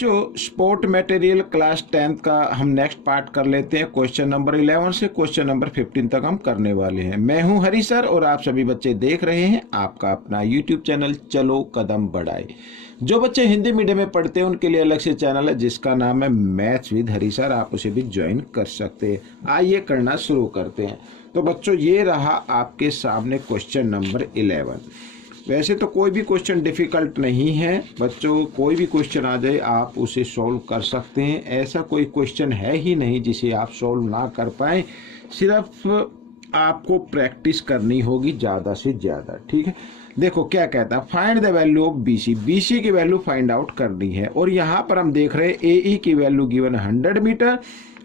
बच्चों sport material class 10th का हम नेक्स्ट पार्ट कर लेते हैं। क्वेश्चन नंबर 11 से क्वेश्चन नंबर 15 तक हम करने वाले हैं। मैं हूं हरी सर और आप सभी बच्चे देख रहे हैं आपका अपना यूट्यूब चैनल चलो कदम बढ़ाए। जो बच्चे हिंदी मीडियम में पढ़ते हैं उनके लिए अलग से चैनल है जिसका नाम है मैथ्स विद हरी सर, आप उसे भी ज्वाइन कर सकते हैं। आइए करना शुरू करते हैं। तो बच्चों ये रहा आपके सामने क्वेश्चन नंबर 11। वैसे तो कोई भी क्वेश्चन डिफ़िकल्ट नहीं है बच्चों, कोई भी क्वेश्चन आ जाए आप उसे सॉल्व कर सकते हैं। ऐसा कोई क्वेश्चन है ही नहीं जिसे आप सॉल्व ना कर पाएँ, सिर्फ आपको प्रैक्टिस करनी होगी ज़्यादा से ज़्यादा। ठीक है, देखो क्या कहता है, find the value of BC। BC की वैल्यू फाइंड आउट करनी है और यहाँ पर हम देख रहे हैं AE की वैल्यू गिवन 100 मीटर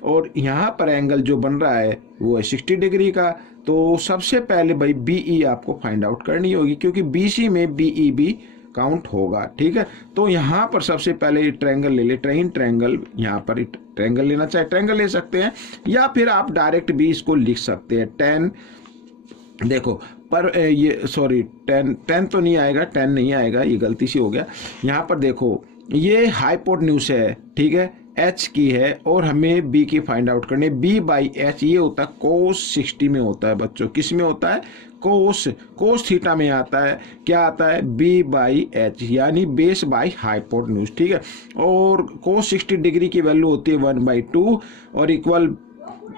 और यहाँ पर एंगल जो बन रहा है वो है 60 डिग्री का। तो सबसे पहले भाई BE आपको फाइंड आउट करनी होगी क्योंकि BC में BE भी काउंट होगा। ठीक है, तो यहाँ पर सबसे पहले ट्रायंगल ले ले, ट्रायंगल यहाँ पर ट्रायंगल लेना चाहे ट्रायंगल ले सकते हैं या फिर आप डायरेक्ट भी इसको लिख सकते हैं। 10 देखो पर ये सॉरी 10 तो नहीं आएगा, 10 नहीं आएगा, ये गलती से हो गया। यहाँ पर देखो ये हाइपोटेन्यूज है, ठीक है, H की है और हमें B की फाइंड आउट करनी है। B/H ये होता है cos 60 में होता है बच्चों, किस में होता है, cos थीटा में आता है। क्या आता है, B/H यानी बेस बाई हाइपोटेन्यूज। ठीक है, और cos 60 डिग्री की वैल्यू होती है 1/2 और इक्वल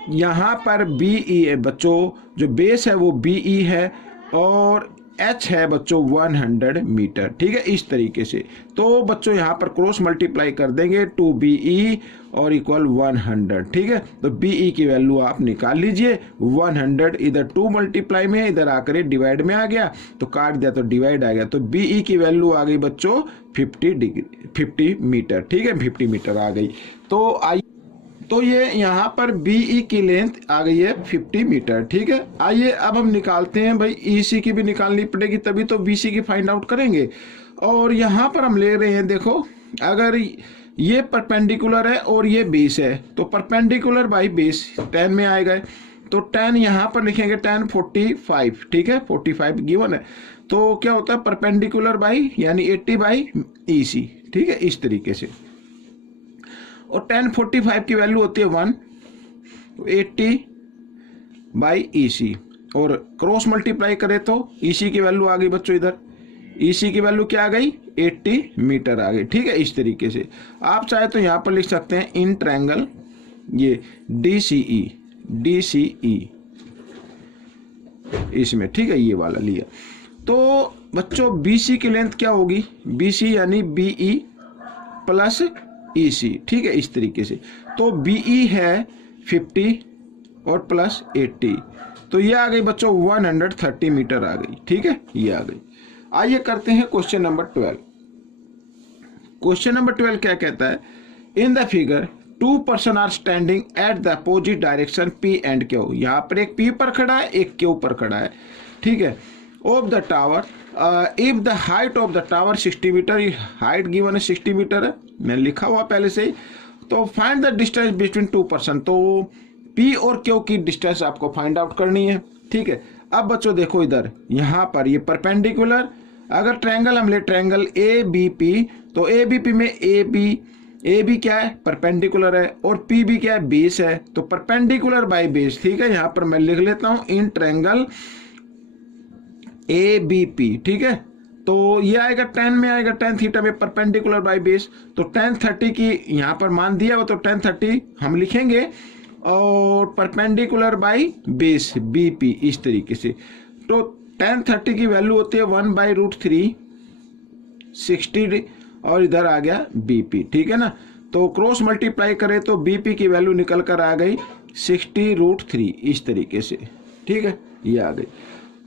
यहाँ पर BE है बच्चों, जो बेस है वो BE है और H है बच्चों 100 मीटर। ठीक है, इस तरीके से तो बच्चों यहाँ पर क्रॉस मल्टीप्लाई कर देंगे 2BE और इक्वल 100। ठीक है, तो BE की वैल्यू आप निकाल लीजिए 100, इधर 2 मल्टीप्लाई में इधर आकर डिवाइड में आ गया तो काट दिया तो डिवाइड आ गया, तो BE की वैल्यू आ गई बच्चों 50 मीटर। ठीक है, 50 मीटर आ गई। तो ये यहाँ पर BE की लेंथ आ गई है 50 मीटर। ठीक है, आइए अब हम निकालते हैं भाई, EC की भी निकालनी पड़ेगी तभी तो BC की फाइंड आउट करेंगे। और यहाँ पर हम ले रहे हैं, देखो अगर ये परपेंडिकुलर है और ये बेस है तो परपेंडिकुलर बाई बेस 10 में आएगा, तो 10 यहाँ पर लिखेंगे 10 45। ठीक है, 45 गिवन है तो क्या होता है परपेंडिकुलर बाई यानी 80/EC। ठीक है, इस तरीके से। और 10 45 की वैल्यू होती है 1, तो 80/EC और क्रॉस मल्टीप्लाई करें तो EC की वैल्यू आ गई बच्चों, इधर EC की वैल्यू क्या आ गई 80 मीटर आ गई। ठीक है, इस तरीके से आप चाहे तो यहाँ पर लिख सकते हैं इन ट्रायंगल ये DCE इसमें। ठीक है, ये वाला लिया तो बच्चों BC की लेंथ क्या होगी, BC यानी BE प्लस EC। ठीक है, इस तरीके से तो BE है 50 और प्लस 80 तो ये आ गई बच्चों 130 मीटर आ गई। ठीक है, ये आ गई। आइए करते हैं क्वेश्चन नंबर 12। क्वेश्चन नंबर 12 क्या कहता है, in the figure 2 person are standing at the opposite direction P and Q। यहाँ पर एक P पर खड़ा है एक Q पर खड़ा है। ठीक है, of the tower if the height of the tower 60 metre, height given है 60 मीटर है, मैंने लिखा हुआ पहले से ही। तो find the distance between 2 person, तो P और Q की डिस्टेंस आपको फाइंड आउट करनी है। ठीक है, अब बच्चों देखो इधर यहाँ पर ये परपेंडिकुलर, अगर ट्रायंगल हम ले ट्रायंगल ABP तो ABP में AB क्या है परपेंडिकुलर है और PB क्या है बेस है, तो परपेंडिकुलर बाय बेस। ठीक है, यहाँ पर मैं लिख लेता हूँ इन ट्रायंगल ABP। ठीक है, तो ये आएगा 10 में आएगा, 10 थीटा में परपेंडिकुलर बाय बेस, तो 1030 की यहाँ पर मान दिया हुआ तो 1030 हम लिखेंगे और परपेंडिकुलर बाय बेस BP इस तरीके से। तो 1030 की वैल्यू होती है 1/√3 60 और इधर आ गया BP। ठीक है ना, तो क्रॉस मल्टीप्लाई करें तो BP की वैल्यू निकल कर आ गई 60√3 इस तरीके से। ठीक है, ये आ गई।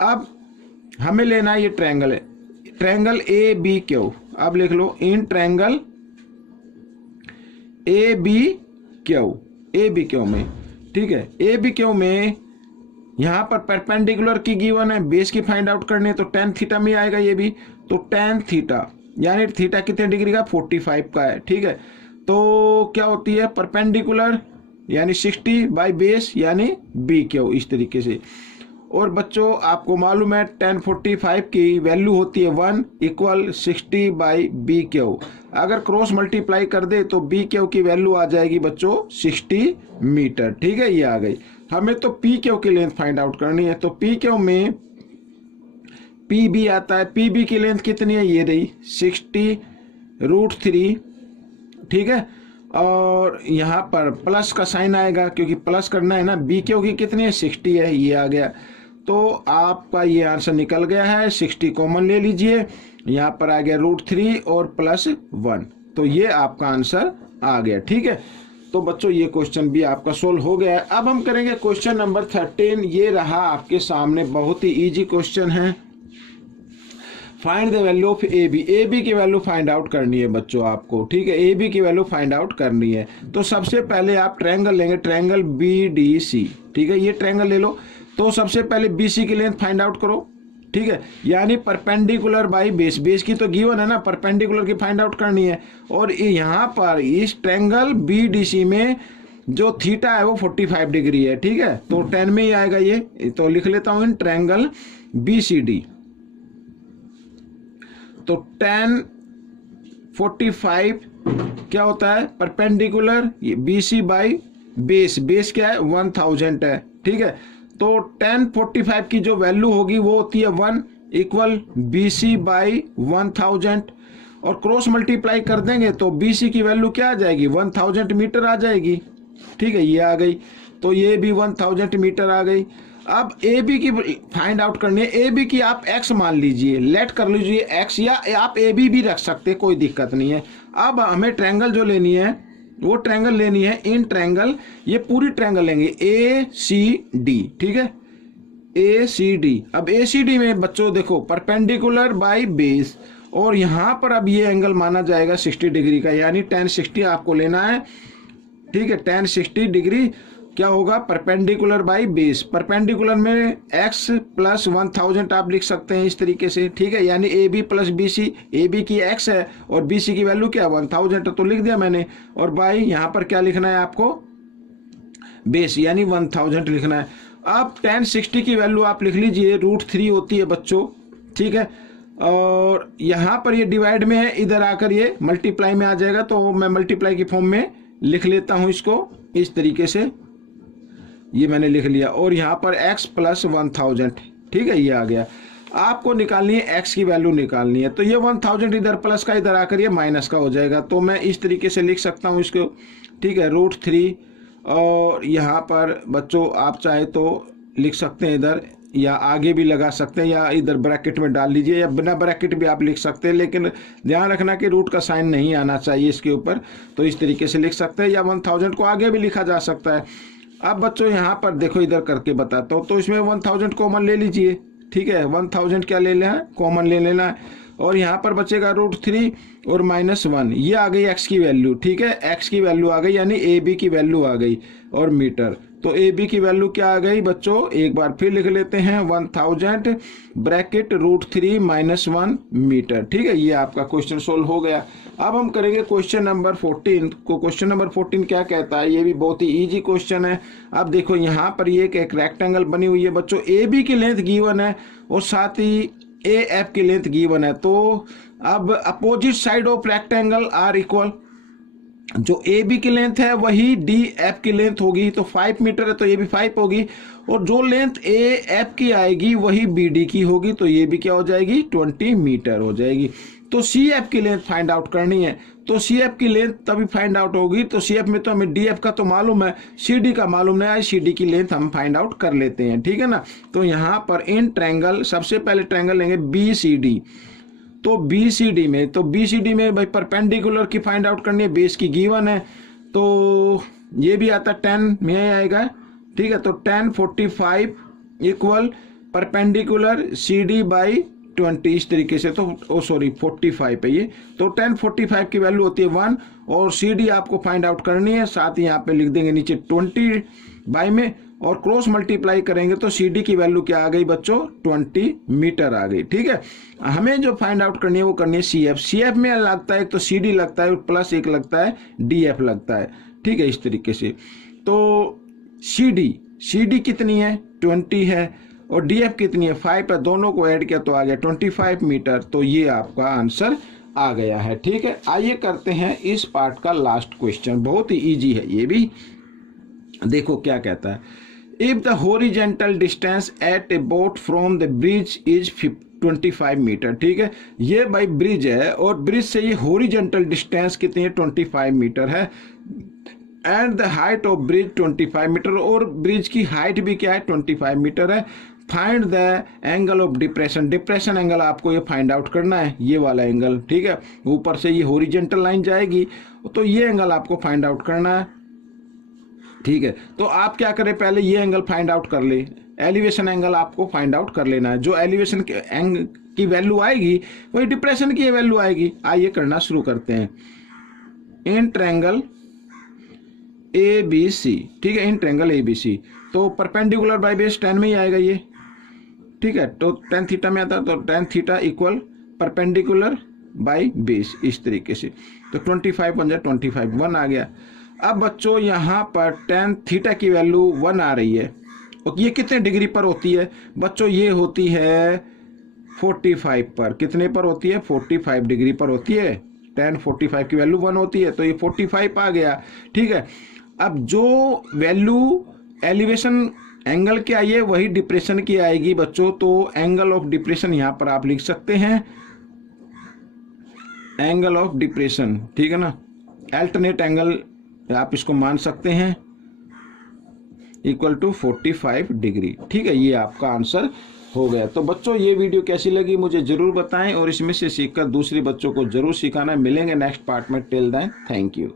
अब हमें लेना है ये ट्रायंगल है, ट्रायंगल ABQ। अब लिख लो इन ट्रायंगल ABQ में। ठीक है, ABQ में यहाँ पर परपेंडिकुलर की गिवन है, बेस की फाइंड आउट करनी है तो 10 थीटा में आएगा ये भी, तो 10 थीटा यानी थीटा कितने डिग्री का 45 का है। ठीक है, तो क्या होती है परपेंडिकुलर यानी 60 बाय बेस यानी BQ इस तरीके से। और बच्चों आपको मालूम है tan 45 की वैल्यू होती है 1 इक्वल 60/BQ। अगर क्रॉस मल्टीप्लाई कर दे तो BQ की वैल्यू आ जाएगी बच्चों 60 मीटर। ठीक है, ये आ गई। हमें तो PQ की लेंथ फाइंड आउट करनी है, तो PQ में PB आता है। PB की लेंथ कितनी है, ये रही 60√3। ठीक है, और यहाँ पर प्लस का साइन आएगा क्योंकि प्लस करना है ना। BQ की कितनी है, 60 है, ये आ गया। तो आपका ये आंसर निकल गया है। 60 कॉमन ले लीजिए, यहाँ पर आ गया √3 और +1, तो ये आपका आंसर आ गया। ठीक है, तो बच्चों ये क्वेश्चन भी आपका सोल्व हो गया है। अब हम करेंगे क्वेश्चन नंबर 13। ये रहा आपके सामने, बहुत ही इजी क्वेश्चन है। Find the value of a b की वैल्यू फाइंड आउट करनी है बच्चों आपको। ठीक है, ए बी की वैल्यू फाइंड आउट करनी है। तो सबसे पहले आप ट्रायंगल लेंगे, ट्रायंगल BDC। ठीक है, ये ट्रायंगल ले लो। तो सबसे पहले BC की लेंथ फाइंड आउट करो। ठीक है, यानी परपेंडिकुलर बाई बेस। बेस की तो गिवन है ना, परपेंडिकुलर की फाइंड आउट करनी है। और यहाँ पर इस ट्रायंगल BDC में जो थीटा है वो 45 डिग्री है। ठीक है, तो 10 में ही आएगा ये, तो लिख लेता हूं इन ट्रायंगल BCD। तो tan 45 क्या होता है, perpendicular BC by base. Base क्या है, 1000 है। ठीक है, तो tan 45 की जो वैल्यू होगी वो होती है 1 इक्वल BC बाई 1000, और क्रॉस मल्टीप्लाई कर देंगे तो BC की वैल्यू क्या आ जाएगी, 1000 मीटर आ जाएगी। ठीक है, ये आ गई। तो ये भी 1000 मीटर आ गई। अब AB की फाइंड आउट करनी है। AB की आप x मान लीजिए, लेट कर लीजिए x, या आप AB भी रख सकते हैं, कोई दिक्कत नहीं है। अब हमें ट्रायंगल जो लेनी है वो ट्रायंगल लेनी है इन ट्रायंगल, ये पूरी ट्रायंगल लेंगे ACD। ठीक है, ACD। अब ACD में बच्चों देखो परपेंडिकुलर बाई बेस, और यहाँ पर अब ये एंगल माना जाएगा 60 डिग्री का, यानी tan 60 आपको लेना है। ठीक है, tan 60 डिग्री क्या होगा, परपेंडिकुलर बाई बेस। परपेंडिकुलर में x + 1000 आप लिख सकते हैं इस तरीके से। ठीक है, यानी AB + BC। AB की x है और BC की वैल्यू क्या है, 1000, तो लिख दिया मैंने। और बाई यहाँ पर क्या लिखना है आपको, बेस, यानी 1000 लिखना है। अब tan 60 की वैल्यू आप लिख लीजिए, √3 होती है बच्चों। ठीक है, और यहाँ पर ये डिवाइड में है, इधर आकर ये मल्टीप्लाई में आ जाएगा, तो मैं मल्टीप्लाई की फॉर्म में लिख लेता हूँ इसको इस तरीके से। ये मैंने लिख लिया, और यहाँ पर x + 1000। ठीक है, ये आ गया। आपको निकालनी है x की वैल्यू निकालनी है, तो ये 1000 इधर प्लस का, इधर आकर ये माइनस का हो जाएगा। तो मैं इस तरीके से लिख सकता हूँ इसको। ठीक है, √3, और यहाँ पर बच्चों आप चाहे तो लिख सकते हैं इधर, या आगे भी लगा सकते हैं, या इधर ब्रैकेट में डाल लीजिए, या बिना ब्रैकेट भी आप लिख सकते हैं, लेकिन ध्यान रखना कि रूट का साइन नहीं आना चाहिए इसके ऊपर। तो इस तरीके से लिख सकते हैं, या 1000 को आगे भी लिखा जा सकता है। अब बच्चों यहाँ पर देखो, इधर करके बताता हूँ। तो इसमें 1000 कॉमन ले लीजिए। ठीक है, 1000 क्या ले लेना है, कॉमन ले लेना है, और यहाँ पर बचेगा √3 और -1। ये आ गई x की वैल्यू। ठीक है, x की वैल्यू आ गई, यानी AB की वैल्यू आ गई, और मीटर। तो AB की वैल्यू क्या आ गई बच्चों, एक बार फिर लिख लेते हैं, 1000 ब्रैकेट √3 -1 मीटर। ठीक है, ये आपका क्वेश्चन सोल्व हो गया। अब हम करेंगे क्वेश्चन नंबर 14 को। क्वेश्चन नंबर 14 क्या कहता है, ये भी बहुत ही इजी क्वेश्चन है। अब देखो यहाँ पर ये एक रेक्टेंगल बनी हुई है बच्चों, AB की लेंथ गिवन है और साथ ही AF की लेंथ गिवन है। तो अब opposite side of rectangle are equal, जो AB की लेंथ है वही DF की लेंथ होगी, तो 5 मीटर है तो ये भी 5 होगी, और जो लेंथ AF की आएगी वही BD की होगी, तो ये भी क्या हो जाएगी, 20 मीटर हो जाएगी। तो CF की लेंथ फाइंड आउट करनी है, तो CF की लेंथ तभी फाइंड आउट होगी। तो CF में तो हमें DF का तो मालूम है, CD का मालूम नहीं है, CD की लेंथ हम फाइंड आउट कर लेते हैं। ठीक है ना, तो यहाँ पर इन ट्रायंगल, सबसे पहले ट्रायंगल लेंगे BCD। तो BCD में भाई परपेंडिकुलर की फाइंड आउट करनी है, बेस की गिवन है, तो ये भी आता 10 में आएगा। ठीक है, तो tan 45 equal perpendicular CD by 20, इस तरीके से। तो 45 है ये, तो tan 45 की वैल्यू होती है 1, और CD आपको फाइंड आउट करनी है। साथ ही यहाँ पे लिख देंगे नीचे 20 बाई में, और क्रॉस मल्टीप्लाई करेंगे तो CD की वैल्यू क्या आ गई बच्चों, 20 मीटर आ गई। ठीक है, हमें जो फाइंड आउट करनी है वो करनी है CF में लगता है, एक तो CD लगता है, प्लस एक लगता है DF लगता है। ठीक है, इस तरीके से। तो CD कितनी है, 20 है, और डीएफ कितनी है 5 है, दोनों को ऐड किया तो आ गया 25 मीटर। तो ये आपका आंसर आ गया है। ठीक है, आइए करते हैं इस पार्ट का लास्ट क्वेश्चन, बहुत ही इजी है ये भी। देखो क्या कहता है, if the horizontal distance at a boat from the bridge is 25 metre. ठीक है, ये भाई ब्रिज है और ब्रिज से ये हॉरिजेंटल डिस्टेंस कितनी है 25 मीटर है, and the height of bridge 25 metre, और ब्रिज की हाइट भी क्या है 25 मीटर है। Find the angle of depression, depression angle आपको ये फाइंड आउट करना है, ये वाला एंगल। ठीक है, ऊपर से ये हॉरिजेंटल लाइन जाएगी तो ये एंगल आपको फाइंड आउट करना है। ठीक है, तो आप क्या करें, पहले ये एंगल फाइंड आउट कर ले, एलिवेशन एंगल आपको फाइंड आउट कर लेना है। जो एलिवेशन की वैल्यू आएगी वही डिप्रेशन की वैल्यू आएगी। आइए करना शुरू करते हैं। In triangle A B C, ठीक है, in triangle A B C, तो परपेंडिकुलर बाय बेस 10 में ही आएगा ये। ठीक है, तो tan थीटा में आता है, तो tan theta equal perpendicular by base, इस तरीके से। तो 25 बन जाए 25, 1 आ गया। अब बच्चों यहाँ पर tan थीटा की वैल्यू 1 आ रही है, और ये कितने डिग्री पर होती है बच्चों, ये होती है 45 पर। कितने पर होती है 45 डिग्री पर होती है। tan 45 की वैल्यू 1 होती है, तो ये 45 आ गया। ठीक है, अब जो वैल्यू एलिवेशन एंगल की आई है वही डिप्रेशन की आएगी बच्चों। तो एंगल ऑफ डिप्रेशन यहां पर आप लिख सकते हैं, एंगल ऑफ डिप्रेशन, ठीक है ना, अल्टरनेट एंगल आप इसको मान सकते हैं, इक्वल टू 45 डिग्री। ठीक है, ये आपका आंसर हो गया। तो बच्चों ये वीडियो कैसी लगी मुझे जरूर बताएं, और इसमें से सीखकर दूसरे बच्चों को जरूर सिखाना। मिलेंगे नेक्स्ट पार्ट में, टिल देन थैंक यू।